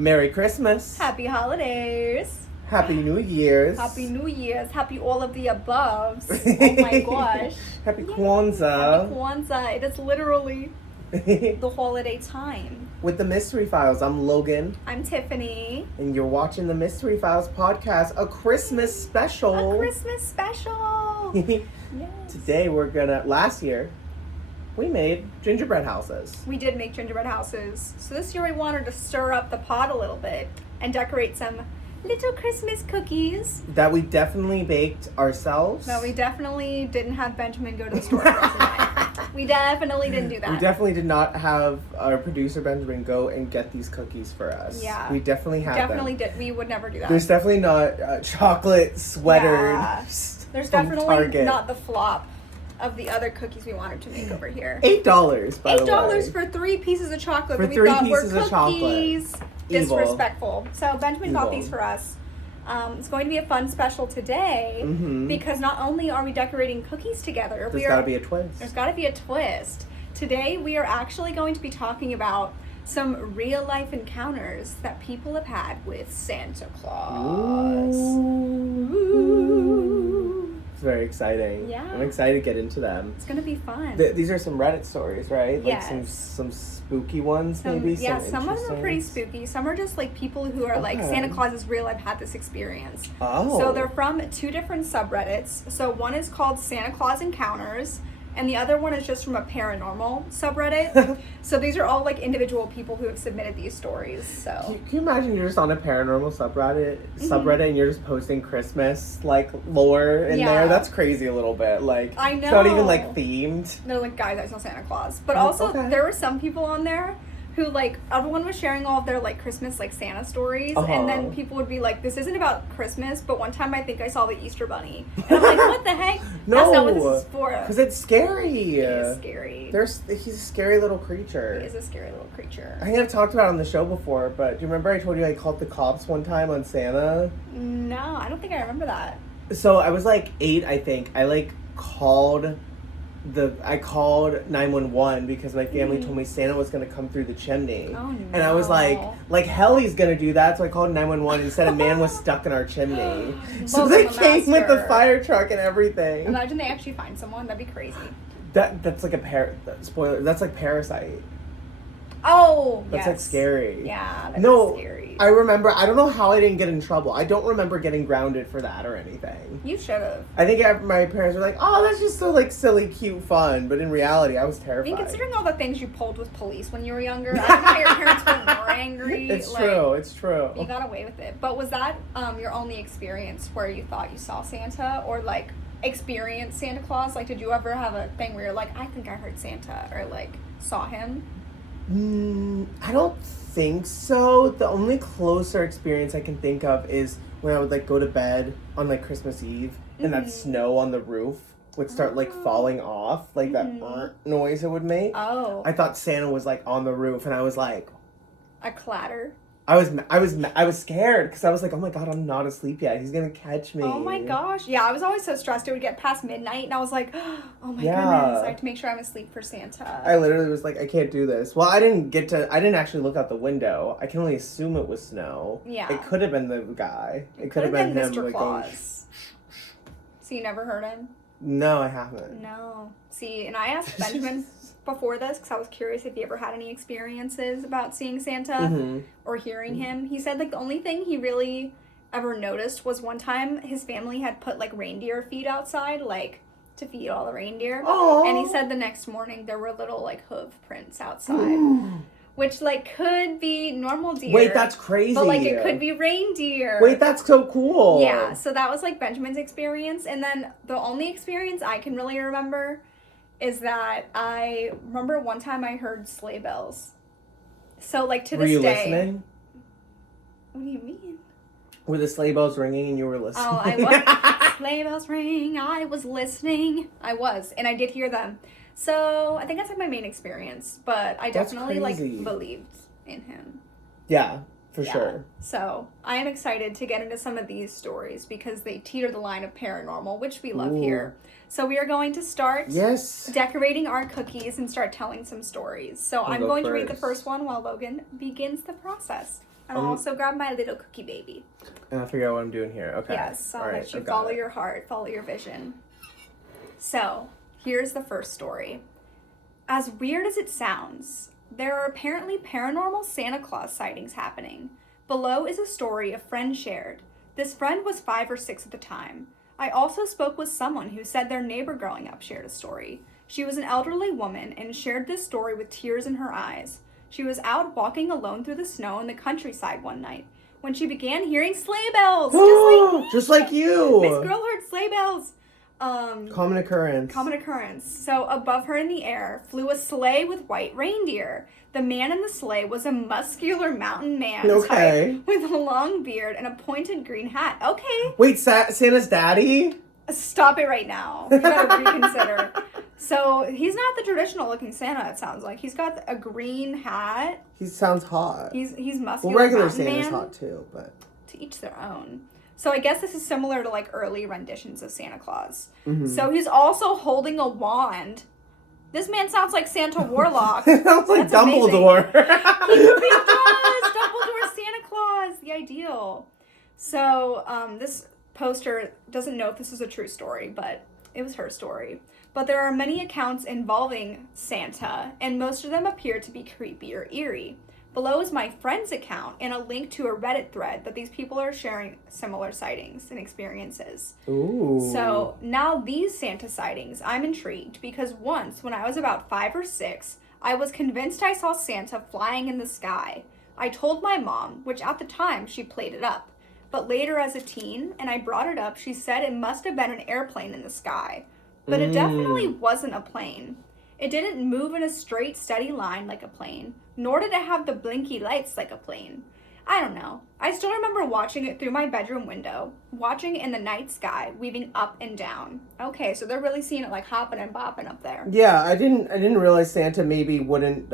Merry Christmas. Happy holidays. Happy New Year's. Happy New Year's. Happy all of the aboves. Oh my gosh. Happy Kwanzaa. Happy Kwanzaa. It is literally the holiday time. With the Mystery Files, I'm Logan. I'm Tiffany. And you're watching the Mystery Files podcast, a Christmas special. A Christmas special. Yes. Today last year, we made gingerbread houses. We did make gingerbread houses. So this year we wanted to stir up the pot a little bit and decorate some little Christmas cookies. That we definitely baked ourselves. No, we definitely didn't have Benjamin go to the store for us tonight. We definitely didn't do that. We definitely did not have our producer Benjamin go and get these cookies for us. Yeah. We definitely had Definitely them. did. We would never do that. There's definitely not chocolate sweatered. Yeah. There's from definitely Target. not the flop of the other cookies we wanted to make over here. $8, by the way. $8 for 3 pieces of chocolate For that we 3 thought were pieces of chocolate. cookies. Evil. Disrespectful. So Benjamin got Evil. these for us. It's going to be a fun special today because not only are we decorating cookies together, There's got to be a twist. There's got to be a twist. Today we are actually going to be talking about some real life encounters that people have had with Santa Claus. Ooh. It's very exciting. Yeah. I'm excited to get into them. It's gonna be fun. These are some Reddit stories, right? Yes. Like some spooky ones, maybe? Yeah, some of them are interesting pretty spooky. Some are just like people who are like, Okay. Santa Claus is real, I've had this experience. Oh. So they're from 2 different subreddits. So one is called Santa Claus Encounters, and the other one is just from a paranormal subreddit. So these are all like individual people who have submitted these stories. So Can you imagine you're just on a paranormal subreddit and you're just posting Christmas like lore in Yeah. there? That's crazy a little bit. Like I it's not even know. like themed. they're like, guys, I saw Santa Claus. But Oh, also okay. there were some people on there who like everyone was sharing all of their like Christmas like Santa stories, and then people would be like, this isn't about Christmas, but one time I think I saw the Easter Bunny, and I'm like, what the heck? No, That's not what this is for. Because it's scary. It is scary. He's a scary little creature. He is a scary little creature. I think I've talked about it on the show before, but do you remember I told you I called the cops one time on Santa? No, I don't think I remember that. So I was like 8, I think. I called 911 because my family told me Santa was gonna come through the chimney. Oh, And I was like hell he's gonna do that, so I called 911 and said a man was stuck in our chimney. So they came with the LaMaster. fire truck and everything. Imagine they actually find someone. That'd be crazy. That's like spoiler, that's like Parasite. Oh, That's yes. like scary. Yeah, that's No, scary. I remember, I don't know how I didn't get in trouble. I don't remember getting grounded for that or anything. You should have. I think my parents were like, oh, that's just so like silly, cute fun. But in reality, I was I terrified. mean, considering all the things you pulled with police when you were younger, I don't know how your parents were more angry. It's true. It's true. You got away with it. But was that your only experience where you thought you saw Santa, or like experienced Santa Claus? Like, did you ever have a thing where you're like, I think I heard Santa, or like saw him? I don't think so. The only closer experience I can think of is when I would like go to bed on like Christmas Eve and that snow on the roof would start like falling off, like that noise it would make. Oh, I thought Santa was like on the roof, and I was like, a clatter. I was scared because I was like, oh my god, I'm not asleep yet. He's gonna catch me. Oh my gosh. Yeah, I was always so stressed. It would get past midnight, and I was like, oh my Yeah. goodness. I have to make sure I'm asleep for Santa. I literally was like, I can't do this. Well, I didn't actually look out the window. I can only assume it was snow. Yeah. It could have been the guy. It could have Could've been him. Mr. Like, going, Claus. So you never heard him? no, I haven't. No. See, and I asked Benjamin before this because I was curious if he ever had any experiences about seeing Santa or hearing him. He said like the only thing he really ever noticed was one time his family had put like reindeer feed outside, like to feed all the reindeer. Aww. And he said the next morning there were little like hoof prints outside, which like could be normal deer. Wait, that's crazy. But like it could be reindeer. Wait, that's so cool. Yeah, so that was like Benjamin's experience. And then the only experience I can really remember is that I remember one time I heard sleigh bells. So like to Were this you day. listening? What do you mean? Were the sleigh bells ringing and you were listening? Oh, I was. Sleigh bells ring, I was listening. I was, and I did hear them. So I think that's like my main experience. But I That's definitely like crazy. believed in him. Yeah, for Yeah. sure. So I am excited to get into some of these stories because they teeter the line of paranormal, which we love here. So we are going to start Yes. decorating our cookies and start telling some stories. So I'm go going to read the first. first one while Logan begins the process. And I'll also grab my little cookie baby. And I'll figure out what I'm doing here. Okay. Yes, I'll All right, let you I've got follow it. your heart, follow your vision. So, here's the first story. As weird as it sounds, there are apparently paranormal Santa Claus sightings happening. Below is a story a friend shared. This friend was 5 or 6 at the time. I also spoke with someone who said their neighbor growing up shared a story. She was an elderly woman and shared this story with tears in her eyes. She was out walking alone through the snow in the countryside one night when she began hearing sleigh bells. Just like you. Miss Girl heard sleigh bells. Common occurrence. Common occurrence. So above her in the air flew a sleigh with white reindeer. The man in the sleigh was a muscular mountain man type with a long beard and a pointed green hat. Okay. Wait, Santa's daddy? Stop it right now. You gotta reconsider. So he's not the traditional looking Santa, it sounds like. He's got a green hat. He sounds hot. He's muscular. Well, regular mountain Santa's man. hot too, but... To each their own. So I guess this is similar to like early renditions of Santa Claus. Mm-hmm. So he's also holding a wand. This man sounds like Santa Warlock. Sounds like That's Dumbledore. He really does. Dumbledore, Santa Claus, the ideal. So this poster doesn't know if this is a true story, but it was her story. But there are many accounts involving Santa, and most of them appear to be creepy or eerie. Below is my friend's account and a link to a Reddit thread that these people are sharing similar sightings and experiences. Ooh. So now these Santa sightings, I'm intrigued because once when I was about 5 or 6, I was convinced I saw Santa flying in the sky. I told my mom, which at the time she played it up. But later as a teen, and I brought it up, she said it must have been an airplane in the sky. But it definitely wasn't a plane. It didn't move in a straight, steady line like a plane, nor did it have the blinky lights like a plane. I don't know. I still remember watching it through my bedroom window, watching it in the night sky, weaving up and down. Okay, so they're really seeing it like hopping and bopping up there. Yeah, I didn't realize Santa maybe wouldn't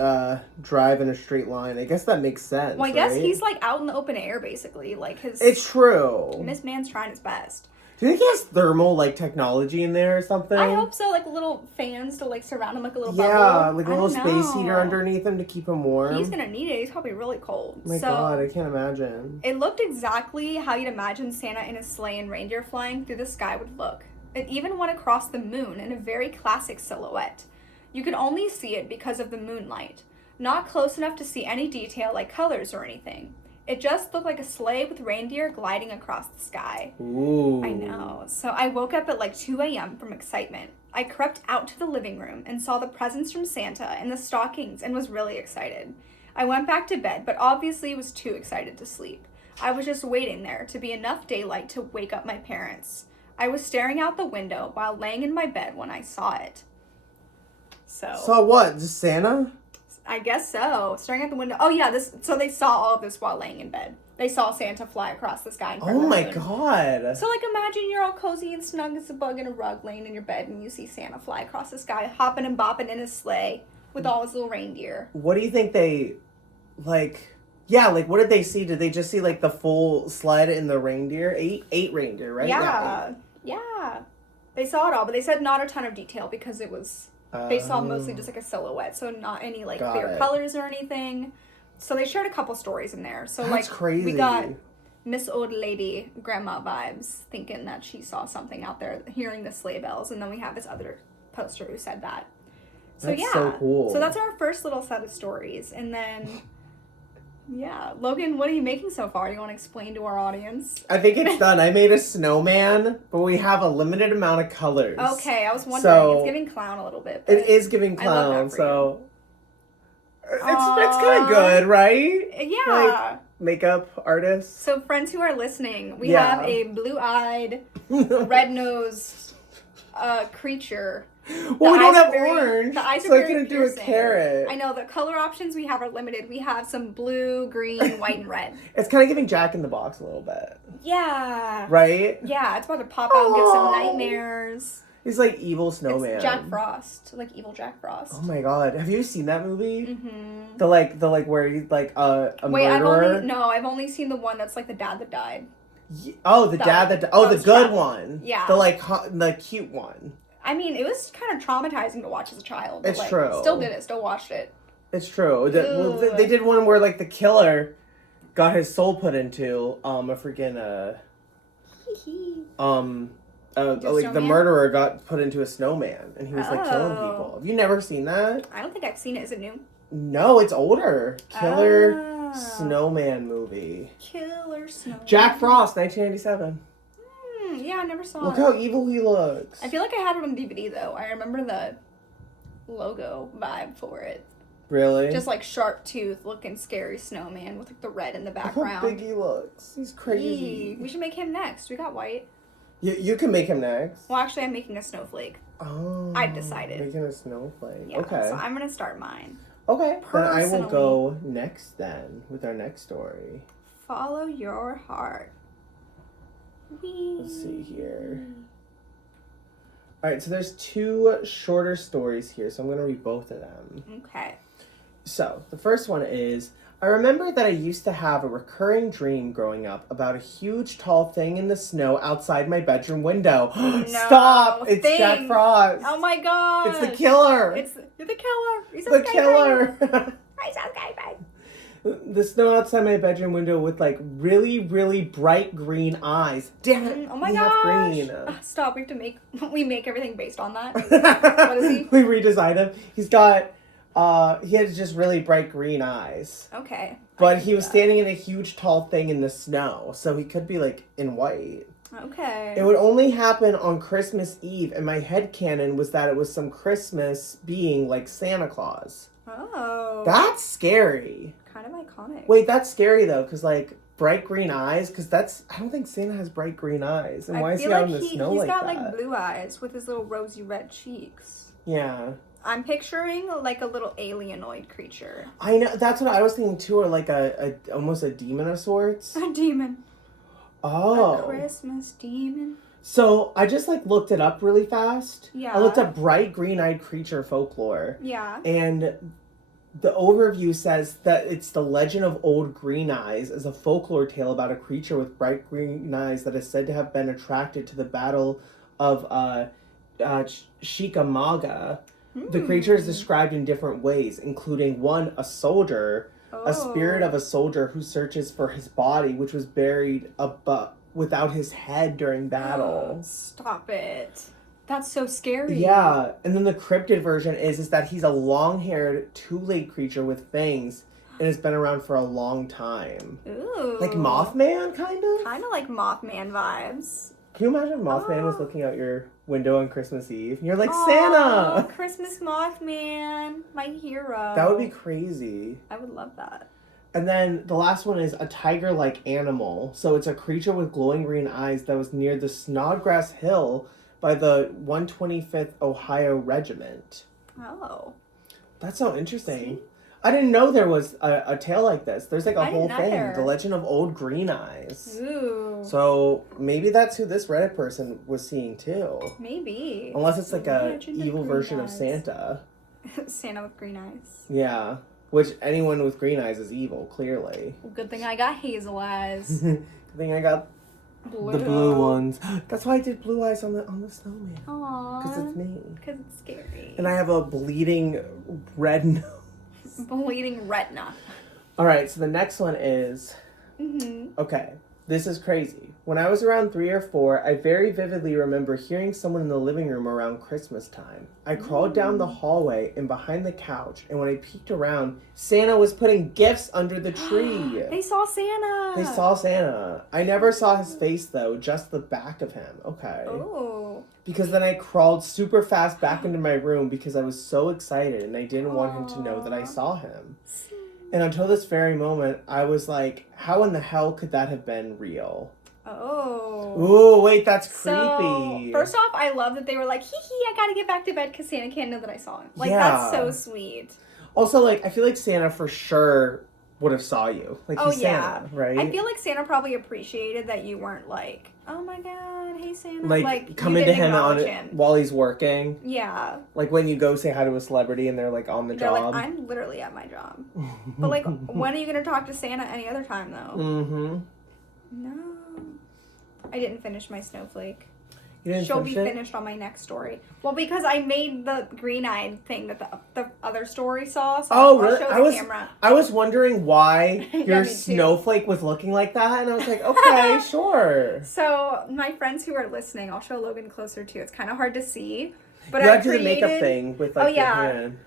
drive in a straight line. I guess that makes sense. Well, I guess right? he's like out in the open air, basically. Like his. It's true. Miss Man's trying his best. Do you think he has thermal like technology in there or something? I hope so, like little fans to like surround him like a little bubble. Yeah, like a I little don't space know. heater underneath him to keep him warm. He's gonna need it. He's probably really cold. Oh my God, I can't imagine. It looked exactly how you'd imagine Santa in a sleigh and reindeer flying through the sky would look. It even went across the moon in a very classic silhouette. You could only see it because of the moonlight. Not close enough to see any detail like colors or anything. It just looked like a sleigh with reindeer gliding across the sky. Ooh. I know. So I woke up at like 2 a.m. from excitement. I crept out to the living room and saw the presents from Santa and the stockings and was really excited. I went back to bed, but obviously was too excited to sleep. I was just waiting there to be enough daylight to wake up my parents. I was staring out the window while laying in my bed when I saw it. Saw what? Just Santa? I guess so. Staring out the window. Oh yeah, so they saw all of this while laying in bed. They saw Santa fly across the sky in front of the moon. God. So like imagine you're all cozy and snug as a bug in a rug laying in your bed and you see Santa fly across the sky, hopping and bopping in his sleigh with all his little reindeer. What do you think they like? Yeah, like what did they see? Did they just see like the full sled and the reindeer? Eight reindeer, right? Yeah. They saw it all, but they said not a ton of detail because it was they saw mostly just like a silhouette, so not any like clear colors or anything. So they shared a couple stories in there. So That's like crazy. We got Miss Old Lady Grandma vibes, thinking that she saw something out there, hearing the sleigh bells, and then we have this other poster who said that. So that's so cool. So that's our first little set of stories, and then yeah, Logan, what are you making so far? Do you want to explain to our audience? I think it's done. I made a snowman, but we have a limited amount of colors. Okay, I was wondering. It's giving clown a little bit. But it is giving clown, so it's kind of Aww. good, right? Yeah. Like, makeup artists. So friends who are listening, we have a blue-eyed, red-nosed creature. Well, we don't have orange, The eyes so are I very couldn't do a piercing. carrot. I know, the color options we have are limited. We have some blue, green, white, and red. It's kind of giving Jack in the Box a little bit. Yeah. Right? Yeah, it's about to pop out and get some nightmares. He's like evil snowman. It's Jack Frost, like evil Jack Frost. Oh my God. Have you seen that movie? Mm-hmm. The like where he's like a Wait, murderer? I've only seen the one that's like the dad that died. Oh, the dad that... Oh, the good trapped. one. Yeah. The cute one. I mean, it was kind of traumatizing to watch as a child. But, It's true. Still did it. Still watched it. It's true. Ew. They did one where like the killer got his soul put into a freaking like the snowman? murderer got put into a snowman and he was like killing people. Have you never seen that? I don't think I've seen it. Is it new? No, it's older. Killer Snowman movie. Killer Snowman. Jack Frost, 1997. Yeah, I never saw it. Look how evil he looks. I feel like I had it on DVD though. I remember the logo vibe for it. Really? Just like sharp tooth looking scary snowman with like the red in the background. Look how big he looks. He's crazy. Yee. We should make him next. We got white. You can make him next. Well, actually, I'm making a snowflake. Oh. I've decided. Making a snowflake. Yeah, Okay. So I'm gonna start mine. Okay. Then I will Personally. go next then with our next story. Follow your heart. Whee. Let's see here. Alright, so there's 2 shorter stories here, so I'm going to read both of them. Okay. So, the first one is, I remember that I used to have a recurring dream growing up about a huge tall thing in the snow outside my bedroom window. Stop! It's thing. Jack Frost! Oh my god! It's the killer! You're the killer! He's the killer! He's so skydiving. The snow outside my bedroom window with like really, really bright green eyes. Damn it! Oh my we gosh! have green. Stop! We make everything based on that. What is he? We redesigned him. He's got he has just really bright green eyes. Okay. But he was standing in a huge tall thing in the snow, so he could be like in white. Okay. It would only happen on Christmas Eve, and my headcanon was that it was some Christmas being like Santa Claus. Oh. That's scary. Kind of iconic. Wait, that's scary though, because like bright green eyes, because I don't think Santa has bright green eyes. And why is he out in the snow like that? He's got like blue eyes with his little rosy red cheeks. Yeah. I'm picturing like a little alienoid creature. I know, that's what I was thinking too, or like almost a demon of sorts. A demon. Oh. A Christmas demon. So I just like looked it up really fast. Yeah. I looked up bright green-eyed creature folklore. Yeah. And the overview says that it's the legend of Old Green Eyes is a folklore tale about a creature with bright green eyes that is said to have been attracted to the battle of Chickamauga. The creature is described in different ways, including 1, a soldier, a spirit of a soldier who searches for his body, which was buried without his head during battle. Stop it. That's so scary. Yeah, and then the cryptid version is that he's a long-haired, two-legged creature with fangs and has been around for a long time. Ooh. Like Mothman, kind of? Kind of like Mothman vibes. Can you imagine Mothman was looking out your window on Christmas Eve? And you're like, Santa! Christmas Mothman, my hero. That would be crazy. I would love that. And then the last one is a tiger-like animal. So it's a creature with glowing green eyes that was near the Snodgrass Hill by the 125th Ohio Regiment. Oh. That's so interesting. See? I didn't know there was a tale like this. There's like a whole thing. The Legend of Old Green Eyes. Ooh. So maybe that's who this Reddit person was seeing too. Maybe. Unless it's like a evil version of Santa. Santa with green eyes. Yeah. Which anyone with green eyes is evil, clearly. Well, good thing I got hazel eyes. Good thing I got the blue ones. That's why I did blue eyes on the snowman. Aww. Because it's me. Because it's scary. And I have a bleeding red nose. Bleeding retina. Alright, so the next one is... Okay, this is crazy. When I was around 3 or 4, I very vividly remember hearing someone in the living room around Christmas time. I crawled down the hallway and behind the couch, and when I peeked around, Santa was putting gifts under the tree. They saw Santa. They saw Santa. I never saw his face, though, just the back of him. Okay. Oh. Because then I crawled super fast back into my room because I was so excited and I didn't want him to know that I saw him. And until this very moment, I was like, how in the hell could that have been real? Oh. Ooh, wait, that's So, creepy. first off, I love that they were like, hee hee, I gotta get back to bed because Santa can't know that I saw him. Like, Yeah. that's so sweet. Also, like, I feel like Santa for sure would have saw you. Like, he's Santa, right? I feel like Santa probably appreciated that you weren't like, oh my god, hey Santa. Like coming to him while he's working. Yeah. Like when you go say hi to a celebrity and they're like on the job. Like, I'm literally at my job. But like, when are you gonna talk to Santa any other time though? Mm-hmm. No. I didn't finish my snowflake. she'll be finished on my next story. Well, because I made the green-eyed thing that the other story saw. So I'll really? show the camera. I was wondering why your me too. snowflake was looking like that, and I was like, okay, sure. So my friends who are listening, I'll show Logan closer too. It's kind of hard to see, but you I have to do the makeup thing with like your hand.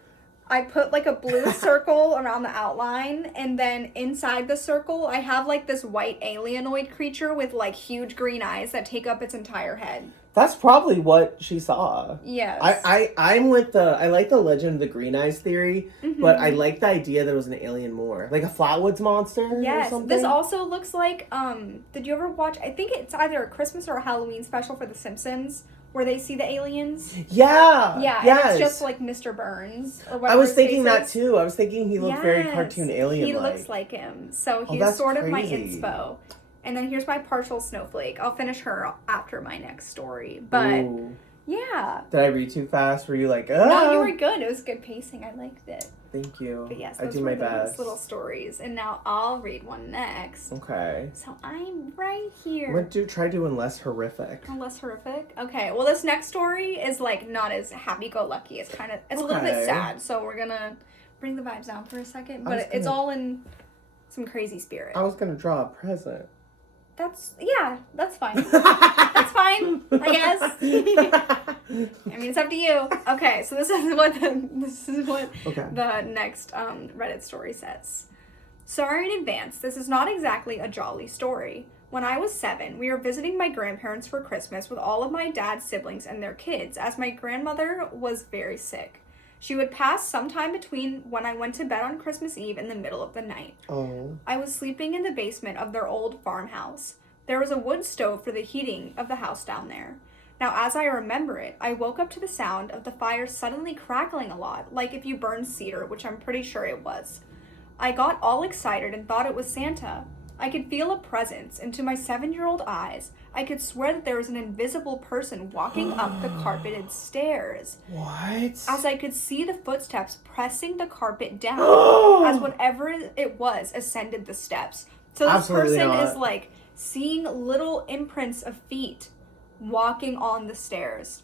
I put like a blue circle around the outline, and then inside the circle, I have like this white alienoid creature with like huge green eyes that take up its entire head. That's probably what she saw. Yes. I'm with I like the Legend of the Green Eyes theory, but I like the idea that it was an alien more. Like a Flatwoods monster or something. This also looks like, did you ever watch, I think it's either a Christmas or a Halloween special for The Simpsons, where they see the aliens. Yeah. Yeah, yes. and it's just like Mr. Burns. Or I was thinking that too. I was thinking he looked very cartoon alien-like. He looks like him. So he's sort of my inspo. And then here's my partial snowflake. I'll finish her after my next story. But yeah. Did I read too fast? Were you like, No, you were good. It was good pacing. I liked it. Thank you. But yes, I do my best. Little stories. And now I'll read one next. Okay. So I'm right here. I'm going to try doing less horrific. Oh, less horrific? Okay. Well, this next story is like not as happy-go-lucky. It's a little bit sad. So we're going to bring the vibes down for a second. But it's all in some crazy spirit. I was going to draw a present. That's fine. That's fine, I guess. I mean, it's up to you. Okay, so this is what the next Reddit story says. Sorry in advance, this is not exactly a jolly story. When I was 7, we were visiting my grandparents for Christmas with all of my dad's siblings and their kids, as my grandmother was very sick. She would pass sometime between when I went to bed on Christmas Eve and the middle of the night. Oh. I was sleeping in the basement of their old farmhouse. There was a wood stove for the heating of the house down there. Now, as I remember it, I woke up to the sound of the fire suddenly crackling a lot, like if you burned cedar, which I'm pretty sure it was. I got all excited and thought it was Santa. I could feel a presence, and to my 7-year-old eyes, I could swear that there was an invisible person walking up the carpeted stairs. What? As I could see the footsteps pressing the carpet down as whatever it was ascended the steps. So this person is like seeing little imprints of feet walking on the stairs.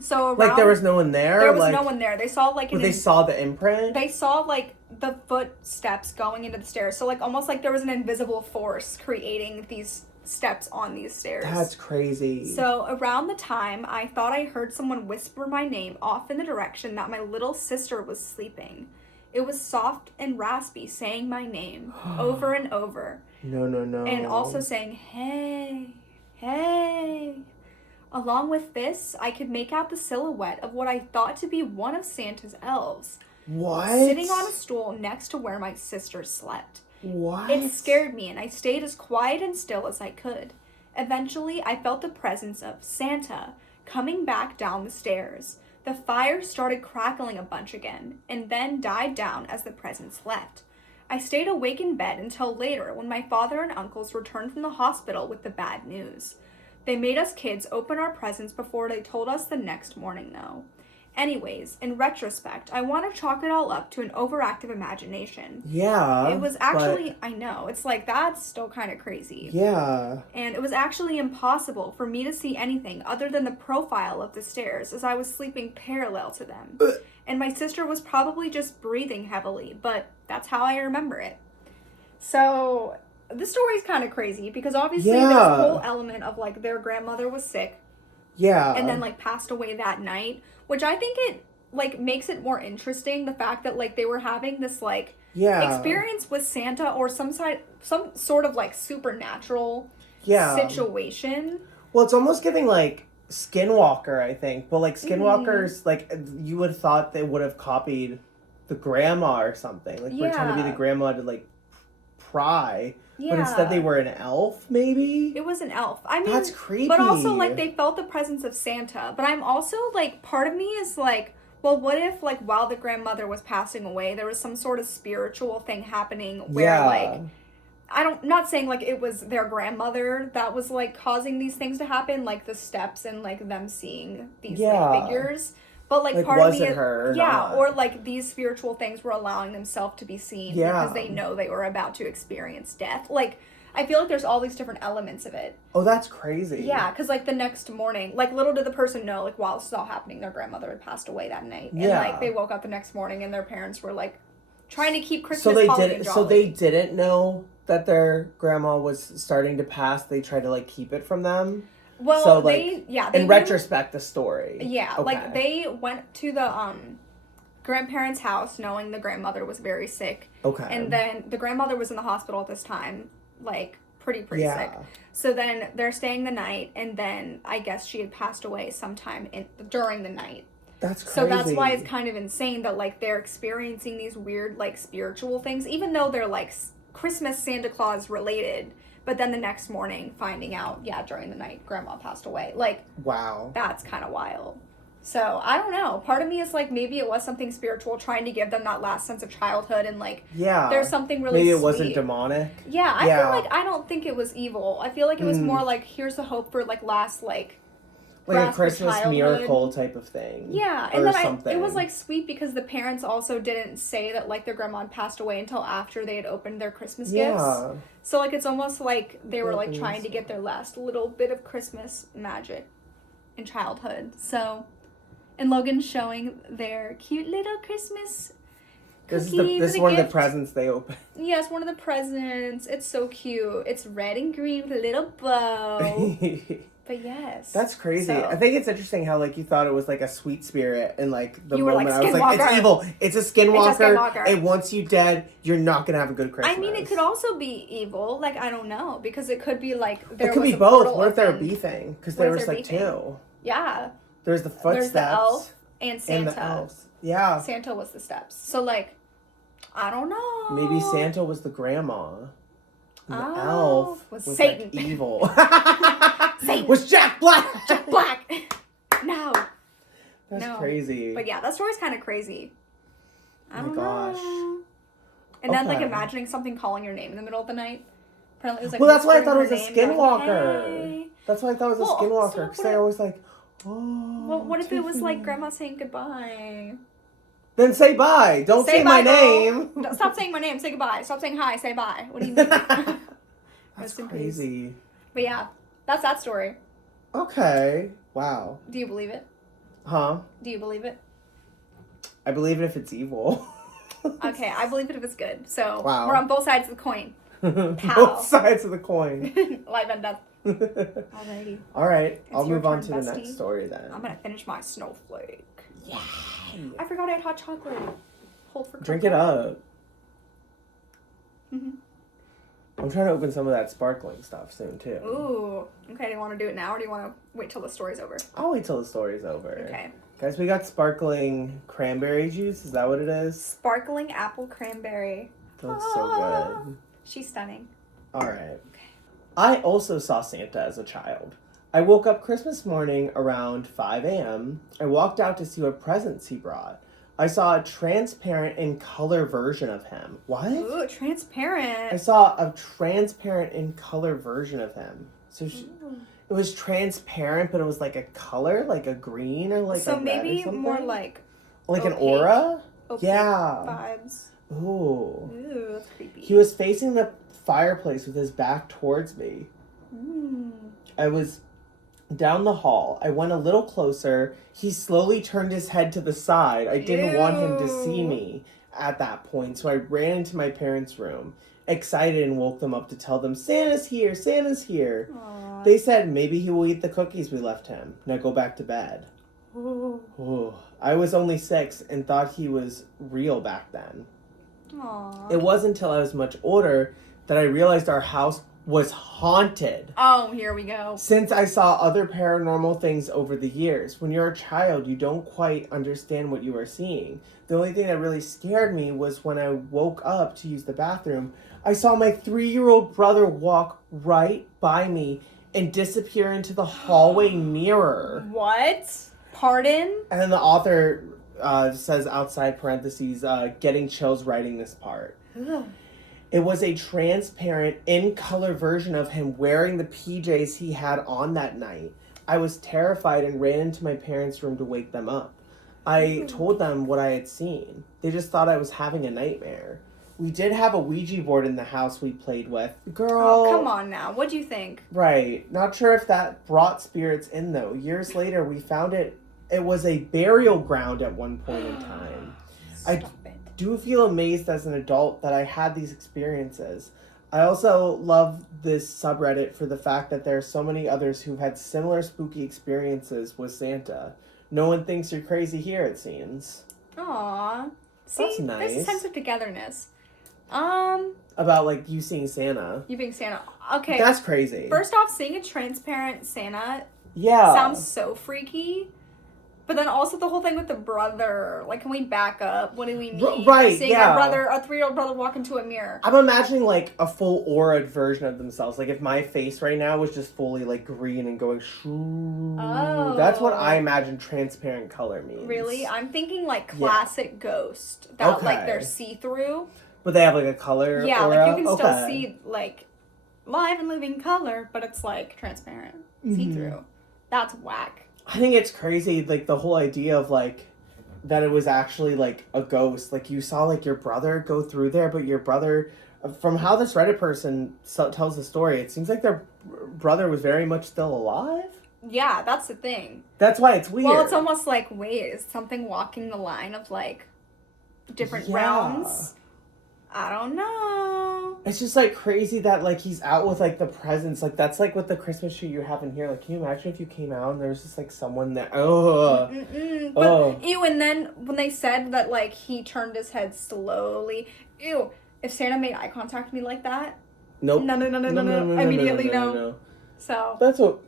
So around, like there was no one there? There was no one there. They saw like they saw the imprint? They saw like the footsteps going into the stairs. So like almost like there was an invisible force creating these steps on these stairs. That's crazy. So around the time I thought I heard someone whisper my name off in the direction that my little sister was sleeping. It was soft and raspy, saying my name over and over. No. And also saying, hey, hey. Along with this, I could make out the silhouette of what I thought to be one of Santa's elves. What? Sitting on a stool next to where my sister slept. What? It scared me, and I stayed as quiet and still as I could. Eventually, I felt the presence of Santa coming back down the stairs. The fire started crackling a bunch again, and then died down as the presence left. I stayed awake in bed until later when my father and uncles returned from the hospital with the bad news. They made us kids open our presents before they told us the next morning, though. Anyways, in retrospect, I want to chalk it all up to an overactive imagination. Yeah. It was actually, I know, it's like, that's still kind of crazy. Yeah. And it was actually impossible for me to see anything other than the profile of the stairs as I was sleeping parallel to them. And my sister was probably just breathing heavily, but that's how I remember it. So, this story's kind of crazy because obviously there's a whole element of, like, their grandmother was sick. Yeah. And then, like, passed away that night, which I think it, like, makes it more interesting, the fact that, like, they were having this, like, experience with Santa or some sort of, like, supernatural situation. Well, it's almost giving, like, Skinwalker, I think. But, like, Skinwalkers, like, you would have thought they would have copied the grandma or something. Like, pretend to be the grandma to, like, pry. But instead they were an elf, maybe? It was an elf. I mean, that's creepy. But also, like, they felt the presence of Santa. But I'm also, like, part of me is like, well, what if, like, while the grandmother was passing away, there was some sort of spiritual thing happening where, like, not saying, like, it was their grandmother that was, like, causing these things to happen, like, the steps and, like, them seeing these, like, figures. But, like part of me is, or, like, these spiritual things were allowing themselves to be seen because they know they were about to experience death. Like, I feel like there's all these different elements of it. Oh, that's crazy. Yeah, because, like, the next morning, like, little did the person know, like, while this was all happening, their grandmother had passed away that night. And, like, they woke up the next morning and their parents were, like, trying to keep Christmas holly and jolly. So they didn't know that their grandma was starting to pass? They tried to, like, keep it from them? Well, so, they in retrospect, the story. Yeah, okay. like, they went to the, grandparents' house knowing the grandmother was very sick. Okay. And then the grandmother was in the hospital at this time, like, pretty sick. So then they're staying the night, and then I guess she had passed away sometime during the night. That's crazy. So that's why it's kind of insane that, like, they're experiencing these weird, like, spiritual things, even though they're, like, Christmas Santa Claus related. But then the next morning, finding out, during the night, grandma passed away. Like, wow. That's kind of wild. So, I don't know. Part of me is like, maybe it was something spiritual, trying to give them that last sense of childhood, and, like, there's something really maybe it sweet. Wasn't demonic. Yeah, I feel like, I don't think it was evil. I feel like it was more like, here's the hope for, like, last, like a Christmas miracle type of thing. Yeah, and then it was, like, sweet because the parents also didn't say that, like, their grandma had passed away until after they had opened their Christmas gifts. So, like, it's almost like they were, like, trying to get their last little bit of Christmas magic in childhood. So, and Logan's showing their cute little Christmas cookie. This is one of the presents they open. Yes, one of the presents. It's so cute. It's red and green with a little bow. But yes. That's crazy. So, I think it's interesting how, like, you thought it was, like, a sweet spirit, and, like, the you were moment like, I was like, it's evil. It's a skinwalker. It wants you dead. You're not going to have a good Christmas. I mean, it could also be evil. Like, I don't know. Because it could be, like, it could be both. What if they're beefing? Because there was, like, two. Yeah. There's the footsteps. There's the elf and Santa. And the elves. Yeah. Santa was the steps. So, like, I don't know. Maybe Santa was the grandma. And the elf was Satan. Like, evil. Satan. Was Jack Black. Jack Black. No. That's crazy. But yeah, that story's kind of crazy. I don't know. Gosh. And then, like, imagining something calling your name in the middle of the night. Apparently it was, like, well, that's why I thought it was a skinwalker. Going, hey. That's why I thought it was a skinwalker. Because they're always like, well, what if it was, like, grandma saying goodbye? Then say bye. Don't say my name. Stop saying my name. Say goodbye. Stop saying hi. Say bye. What do you mean? That's crazy. But yeah, that's that story. Okay. Wow. Do you believe it? Huh? Do you believe it? I believe it if it's evil. Okay, I believe it if it's good. So wow. We're on both sides of the coin. Both sides of the coin. Life and death. Alrighty. All right. I'll move on to bestie. the next story then. I'm gonna finish my snowflake. Yeah. I forgot I had hot chocolate. Hold for Drink it up. Mm-hmm. I'm trying to open some of that sparkling stuff soon too. Ooh. Okay, do you want to do it now or do you want to wait till the story's over? I'll wait till the story's over. Okay. Guys, we got sparkling cranberry juice. Is that what it is? Sparkling apple cranberry. That looks so good. She's stunning. All right. Okay. I also saw Santa as a child. I woke up Christmas morning around 5 a.m. I walked out to see what presents he brought. I saw a transparent in color version of him. What? Ooh, transparent. I saw a transparent in color version of him. So it was transparent, but it was like a color, like a green or like a red or something. So maybe more like opaque, an aura? Opaque yeah. Vibes. Ooh. Ooh, that's creepy. He was facing the fireplace with his back towards me. I was down the hall. I went a little closer. He slowly turned his head to the side. I didn't want him to see me at that point, so I ran into my parents' room, excited, and woke them up to tell them, Santa's here, Santa's here. Aww. They said maybe he will eat the cookies we left him. Now go back to bed. Ooh. I was only 6 and thought he was real back then. Aww. It wasn't until I was much older that I realized our house was haunted. Oh, here we go. Since I saw other paranormal things over the years. When you're a child, you don't quite understand what you are seeing. The only thing that really scared me was when I woke up to use the bathroom, I saw my 3-year-old brother walk right by me and disappear into the hallway mirror. What? Pardon? And then the author says outside parentheses, getting chills writing this part. Ugh. It was a transparent, in-color version of him wearing the PJs he had on that night. I was terrified and ran into my parents' room to wake them up. I told them what I had seen. They just thought I was having a nightmare. we did have a Ouija board in the house we played with. Girl. Oh, come on now. What'd you think? Right. Not sure if that brought spirits in, though. Years later, we found it. It was a burial ground at one point in time. I do feel amazed as an adult that I had these experiences. I also love this subreddit for the fact that there are so many others who've had similar spooky experiences with Santa. No one thinks you're crazy here, it seems. Aww. See, that's nice. There's a sense of togetherness. About, like, you seeing Santa. You being Santa. Okay. That's crazy. First off, seeing a transparent Santa sounds so freaky. But then also the whole thing with the brother. Like, can we back up? What do we mean? Right, seeing a 3-year-old brother walk into a mirror. I'm imagining, like, a full aura version of themselves. Like, if my face right now was just fully, like, green and going shoo. Oh. That's what I imagine transparent color means. Really? I'm thinking, like, classic ghost. That, like, they're see-through. But they have, like, a color Yeah, aura? like, you can still see, like, live and living color, but it's, like, transparent. See-through. That's whack. I think it's crazy, like, the whole idea of, like, that it was actually, like, a ghost. Like, you saw, like, your brother go through there, but your brother, from how this Reddit person tells the story, it seems like their brother was very much still alive? Yeah, that's the thing. That's why it's weird. Well, it's almost like, wait, is something walking the line of, like, different realms? I don't know. It's just, like, crazy that, like, he's out with, like, the presents. Like, that's, like, with the Christmas tree you have in here. Like, can you imagine if you came out and there was just, like, someone there? But, ew, and then when they said that, like, he turned his head slowly. Ew, if Santa made eye contact with me like that. Nope. No. Immediately no. So. That's what...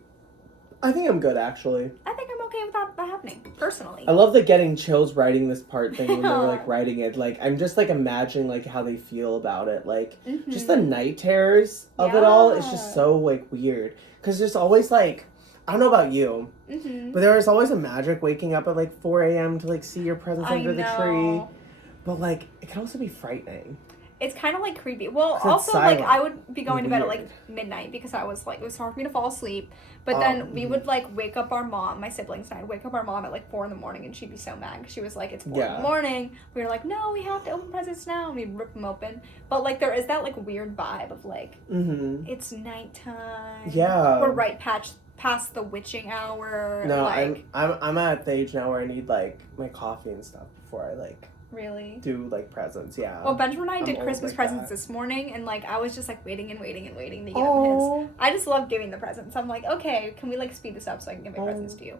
I think I'm good, actually. I think I'm okay with that happening, personally. I love the getting chills writing this part thing when they were, like, writing it. Like, I'm just, like, imagining, like, how they feel about it. Like, just the night terrors of it all is just so, like, weird. Because there's always, like, I don't know about you, but there is always a magic waking up at, like, 4 a.m. to, like, see your presents under the tree. But, like, it can also be frightening. It's kind of, like, creepy. Well, also, like, I would be going to bed at, like, midnight because I was, like, it was hard for me to fall asleep. But then we would, like, wake up our mom, my siblings and I'd wake up our mom at, like, 4 a.m. and she'd be so mad because she was like, it's 4 a.m. We were like, no, we have to open presents now. And we'd rip them open. But, like, there is that, like, weird vibe of, like, it's nighttime. Yeah. We're right past the witching hour. No, like, I'm at the age now where I need, like, my coffee and stuff before I, like... Really? Do, like, presents, yeah. Well, Benjamin and I did Christmas presents this morning, and, like, I was just, like, waiting to get him his. I just love giving the presents. I'm like, okay, can we, like, speed this up so I can give my presents to you?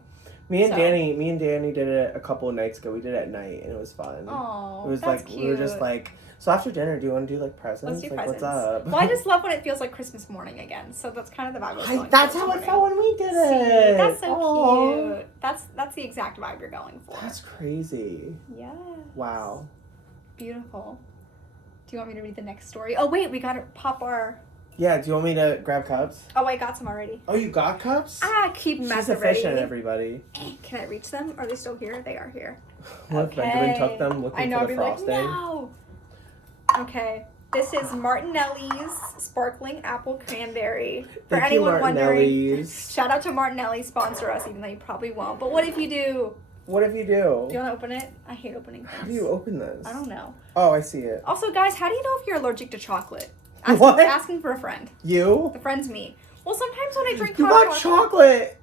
Me and Danny did it a couple of nights ago. We did it at night, and it was fun. Oh, it was that's like, cute. we were just like, so after dinner, do you want to do, like, presents? Let's do like, presents. What's up? Well, I just love when it feels like Christmas morning again, so that's kind of the vibe I was going That's for how this it felt when we did it. See, that's so cute. That's the exact vibe you're going for. That's crazy. Yeah. Wow. Beautiful. Do you want me to read the next story? Oh, wait, we gotta pop our... Yeah, do you want me to grab cups? Oh, I got some already. Oh, you got cups? Keep them She's at the ready. efficient, everybody. Can I reach them? Are they still here? They are here. What if Benjamin took them looking for the frosting? Like, no! Okay. This is Martinelli's Sparkling Apple Cranberry. For Thank anyone you, wondering, shout out to Martinelli, sponsor us, even though you probably won't. But what if you do? What if you do? Do you want to open it? I hate opening things. How do you open this? I don't know. Oh, I see it. Also, guys, how do you know if you're allergic to chocolate? What? Asking for a friend. You? The friend's me. Well, sometimes when I drink you hot got chocolate.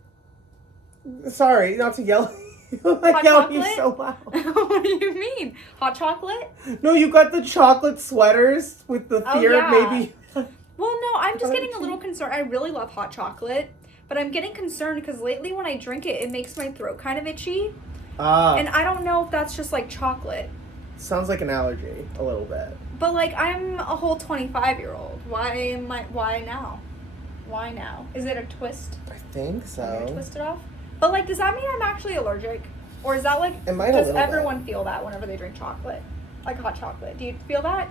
Sorry, not to yell. Hot yell you chocolate? so loud. What do you mean? Hot chocolate? No, you got the chocolate sweaters with the fear of maybe. Well, no, I'm just getting a little concerned. I really love hot chocolate, but I'm getting concerned because lately when I drink it, it makes my throat kind of itchy. And I don't know if that's just like chocolate. Sounds like an allergy, a little bit. But like, I'm a whole 25-year-old. Why now? Why now? Is it a twist? I think so. Twist it off? But like, does that mean I'm actually allergic? Or is that like, it might does everyone feel that whenever they drink chocolate? Like hot chocolate. Do you feel that?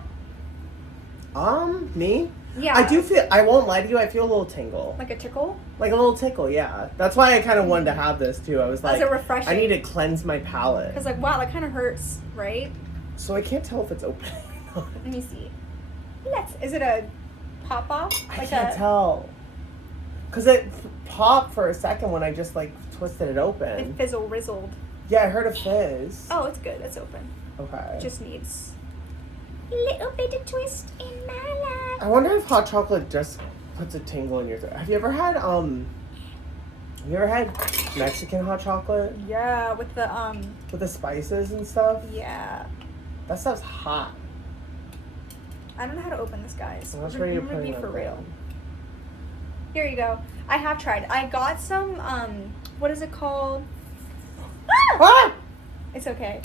Me? Yeah. I do feel, I won't lie to you, I feel a little tingle. Like a tickle? Like a little tickle, yeah. That's why I kind of wanted to have this too. I was like, That's a refreshing. I need to cleanse my palate. Because like, wow, that kind of hurts, right? So I can't tell if it's open or not. Let me see. Is it a pop off? I can't tell. Because it popped for a second when I just like twisted it open. It fizzle rizzled. Yeah, I heard a fizz. Oh, it's good. It's open. Okay. It just needs little bit of twist in my life. I wonder if hot chocolate just puts a tingle in your throat. Have you ever had Mexican hot chocolate? Yeah, with the With the spices and stuff? Yeah. That stuff's hot. I don't know how to open this, guys. Well, that's We're where you're gonna putting be it for real. down. Here you go. I have tried. I got some what is it called? Ah! It's okay.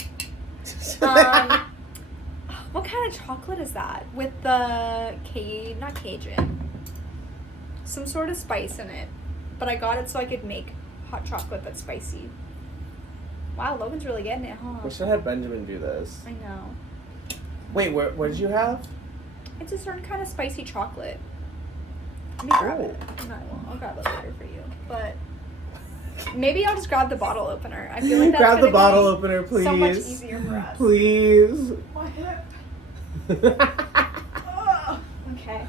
What kind of chocolate is that? With the not Cajun. Some sort of spice in it. But I got it so I could make hot chocolate that's spicy. Wow, Logan's really getting it, huh? We should have Benjamin do this. I know. Wait, what did you have? It's a certain kind of spicy chocolate. Let me grab it. No, I won't. I'll grab it later for you. But maybe I'll just grab the bottle opener. I feel like that's grab the gonna bottle be opener, please. so much easier for us. Please. My hip. Okay.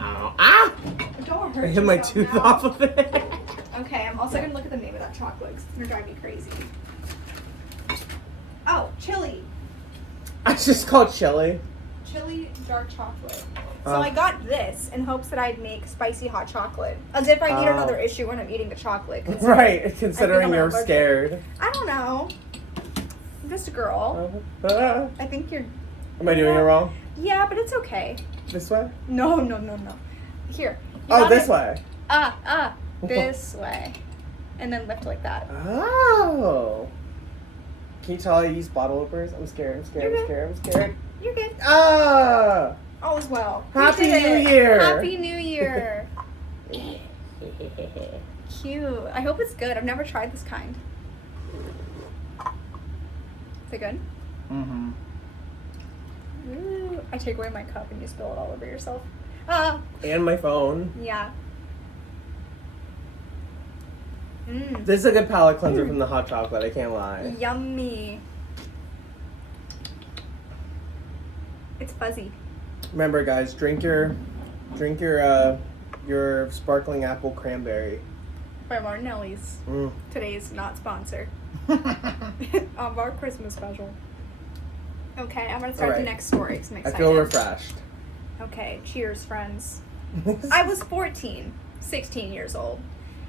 Ow. Ah! Don't hurt I hit my yourself tooth now. off of it. Okay, I'm also gonna look at the name of that chocolate because it's gonna drive me crazy. Oh, chili. It's just called chili. Chili dark chocolate. So I got this in hopes that I'd make spicy hot chocolate. As if I need another issue when I'm eating the chocolate. Right, considering I'm you're allergic. scared. I don't know. I'm just a girl. I think you're... Am I doing it wrong? Yeah, but it's okay. This way? No. Here. You Oh, got this it. way. This way. And then lift like that. Oh. Can you tell I use bottle openers? I'm scared. You're good. You're good. Ah! All is well. Happy We did New it. Year. Happy New Year. Cute. I hope it's good. I've never tried this kind. Is it good? Mm-hmm. Ooh. I take away my cup and you spill it all over yourself. And my phone. Yeah. This is a good palate cleanser from the hot chocolate, I can't lie. Yummy. It's fuzzy. Remember guys, drink your sparkling apple cranberry. By Martinelli's. Today's not sponsor. Of our Christmas special. Okay, I'm gonna start the next story because I'm I excited. feel refreshed. Okay, cheers, friends. I was 16 years old.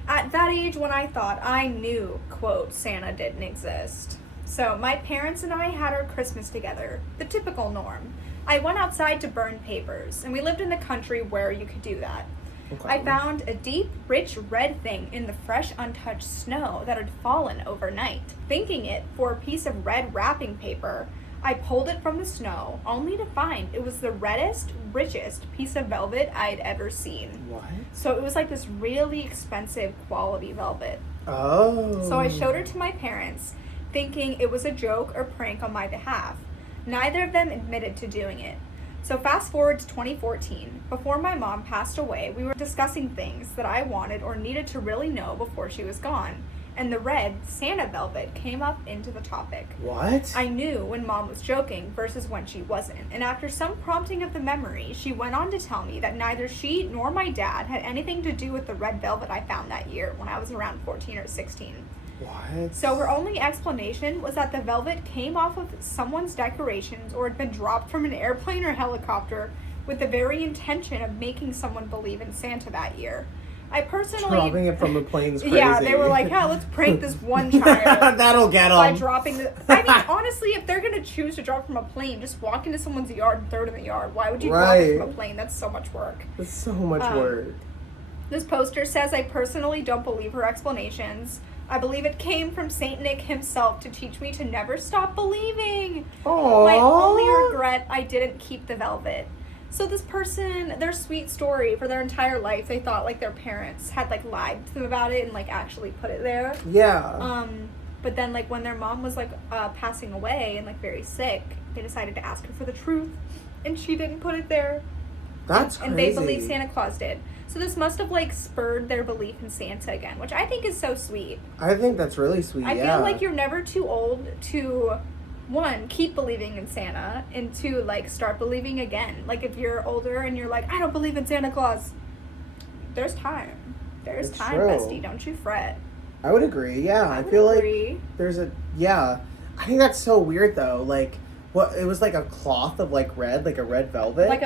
At that age when I thought I knew, quote, Santa didn't exist. So my parents and I had our Christmas together, the typical norm. I went outside to burn papers, and we lived in the country where you could do that. Okay. I found a deep, rich red thing in the fresh, untouched snow that had fallen overnight. Thinking it for a piece of red wrapping paper, I pulled it from the snow, only to find it was the reddest, richest piece of velvet I'd ever seen. What? So it was like this really expensive quality velvet. Oh. So I showed her to my parents, thinking it was a joke or prank on my behalf. Neither of them admitted to doing it. So fast forward to 2014. Before my mom passed away, we were discussing things that I wanted or needed to really know before she was gone. And the red Santa velvet came up into the topic. What? I knew when Mom was joking versus when she wasn't. And after some prompting of the memory, she went on to tell me that neither she nor my dad had anything to do with the red velvet I found that year when I was around 14 or 16. What? So her only explanation was that the velvet came off of someone's decorations or had been dropped from an airplane or helicopter with the very intention of making someone believe in Santa that year. I personally... Dropping it from a plane's crazy. Yeah, they were like, yeah, let's prank this one child. That'll get them. By dropping the... I mean, honestly, if they're going to choose to drop from a plane, just walk into someone's yard and throw it in the yard. Why would you drop it from a plane? That's so much work. That's so much work. This poster says, I personally don't believe her explanations. I believe it came from Saint Nick himself to teach me to never stop believing. Aww. My only regret, I didn't keep the velvet. So this person, their sweet story for their entire life, they thought like their parents had like lied to them about it and like actually put it there. Yeah. But then like when their mom was like passing away and like very sick, they decided to ask her for the truth, and she didn't put it there. That's crazy. And they believe Santa Claus did. So this must have like spurred their belief in Santa again, which I think is so sweet. I think that's really sweet. I feel like you're never too old to, one, keep believing in Santa, and two, like, start believing again. Like, if you're older and you're like, I don't believe in Santa Claus, there's time. There's It's time, true. bestie. Don't you fret. I would agree. Yeah, I would feel agree. like there's a I think that's so weird though. Like Well, it was like a cloth of like red, like a red velvet, like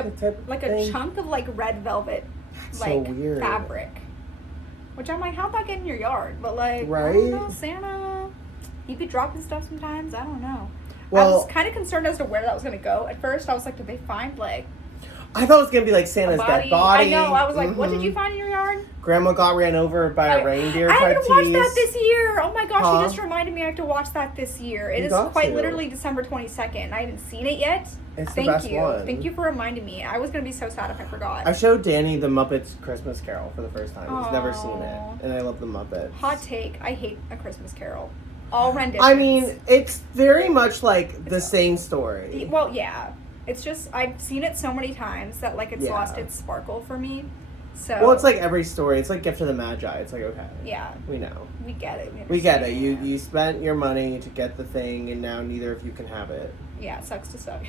thing. a chunk of like red velvet, That's like so weird. fabric. Which I'm like, how'd that get in your yard? But like, Right? I don't know, Santa. You could drop his stuff sometimes. I don't know. Well, I was kind of concerned as to where that was gonna go. At first, I was like, did they find like I thought it was gonna be like Santa's dead body. I know. I was like, what did you find in your yard? Grandma got ran over by a reindeer. I tried haven't to watched tease. that this year. Oh my gosh, Huh? you just reminded me I have to watch that this year. It You is got quite to. literally December 22nd. I haven't seen it yet. It's the Thank best you. one. Thank you for reminding me. I was gonna be so sad if I forgot. I showed Danny the Muppets Christmas Carol for the first time. He's never seen it, Aw. and I love the Muppets. Hot take. I hate A Christmas Carol. All renditions. I mean, it's very much like the same story. Well, yeah. It's just I've seen it so many times that like it's Yeah. lost its sparkle for me. So Well, it's like every story. It's like Gift of the Magi. It's like, okay, yeah, we know. we get it. We get it. understand. You spent your money to get the thing, and now neither of you can have it. Yeah, it sucks to suck.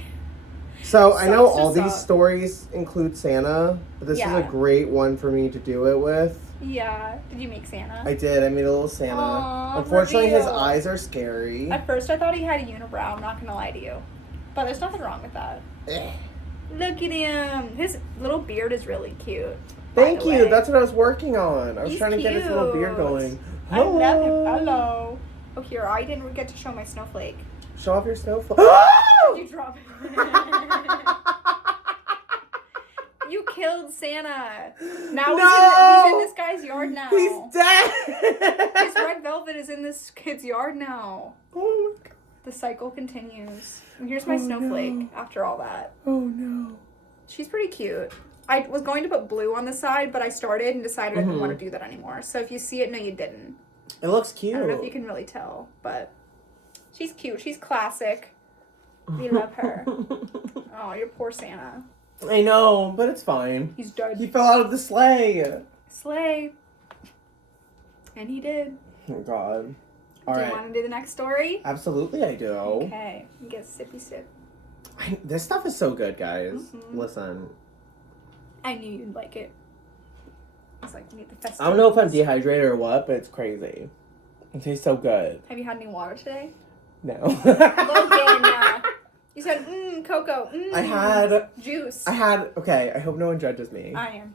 So I know Sucks to all these suck. stories include Santa, but this is Yeah. a great one for me to do it with. Yeah. Did you make Santa? I did. I made a little Santa. Aw, Unfortunately, his reveal. eyes are scary. At first, I thought he had a unibrow. I'm not gonna lie to you, but there's nothing wrong with that. Eh. Look at him. His little beard is really cute. by Thank the you. way. That's what I was working on. I was He's trying to get his little beard cute. going. I love him. Hello. Oh, here. I didn't get to show my snowflake. Show off your snowflake. You drop it. You killed Santa. Now he's in this guy's yard now. He's dead. His red velvet is in this kid's yard now. Oh my God. The cycle continues. And here's my Oh, snowflake no. after all that. Oh no. She's pretty cute. I was going to put blue on the side, but I started and decided I didn't Mhm. want to do that anymore. So if you see it, no, you didn't. It looks cute. I don't know if you can really tell, but she's cute. She's classic. We love her. Oh, your poor Santa. I know, but it's fine. He's dead. He fell out of the sleigh. Slay. And he did. Oh God. All Do right. you want to do the next story? Absolutely, I do. Okay. Get a sippy sip. This stuff is so good, guys. Mhm. Listen. I knew you'd like it. It's like you need the festivities. I don't know if I'm dehydrated or what, but it's crazy. It tastes so good. Have you had any water today? No. Logan, you said, cocoa, I had, juice. okay, I hope no one judges me. I am.